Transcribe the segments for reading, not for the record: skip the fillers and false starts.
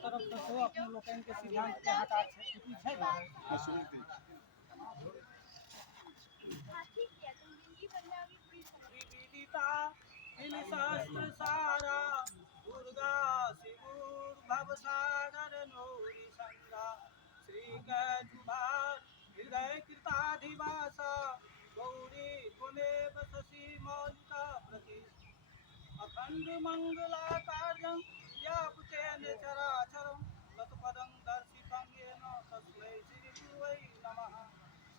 तरफ तो अपने लोग के सिद्धांत के हटा छुट्टी है ना विदिता इन शास्त्र सारा दुर्गा सिगुर भवसागर नौरी संगा श्री जुभार हृदय कृताधिवासा गौरी त्वमेव शशि मौलिका प्रति अखंड मंगलाकार्यं व्याप्तेन चराचरं तत्पदं दर्शितं येन तस्मै श्री गुरुवै नमः।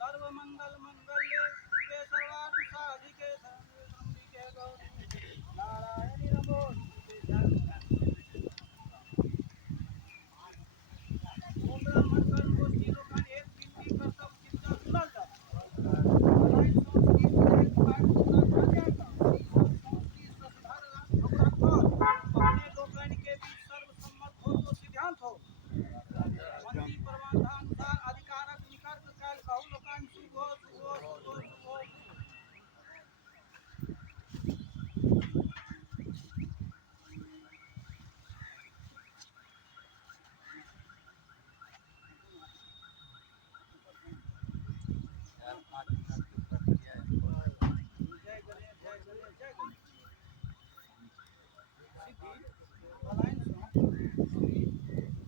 सर्वमंगल मंगल्ये शिवे सर्वार्थ साधिके शरण्ये त्र्यंबके गौरी नारायणी नमोस्तुते। ओम ब्राह्मण कर्म गोष्ठी लोकान एक बिंदी कर्तव्य चिंतन सुनल जा अपने लोकन के बीच सर्वसम्मत हो तो सिद्धांत हो मंत्री प्रबंधानुसार अधिकारक निकट काल कहू लोकान शुभ हो शुभ हो शुभ हो शुभ हो। जय गणेश जय गणेश जय गणेश। सिद्धि अलायंस श्री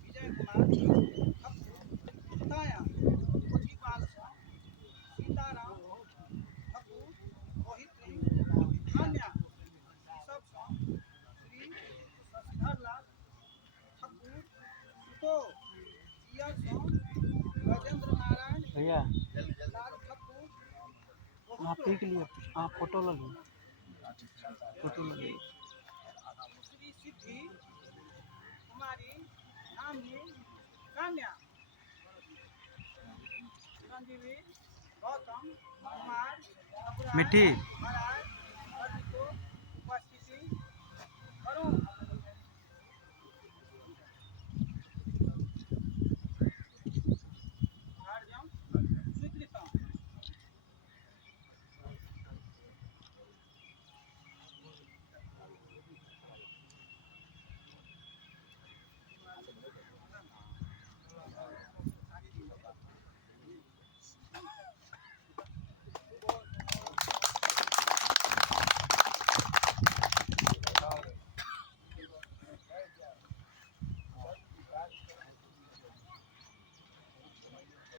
विजय कुमार बताया गोठीपाल सीताराम ठाकुर रोहित कन्या ऋषभ श्री शशिधर लाल ठाकुर सुतो जियर गजेंद्र नारायण भैया लाल ठाकुर आप ही के लिए आप फोटो लगे श्री सिद्धि कुमारी नामनी कन्या चिरंजीवी गौतम कुमार मिट्टी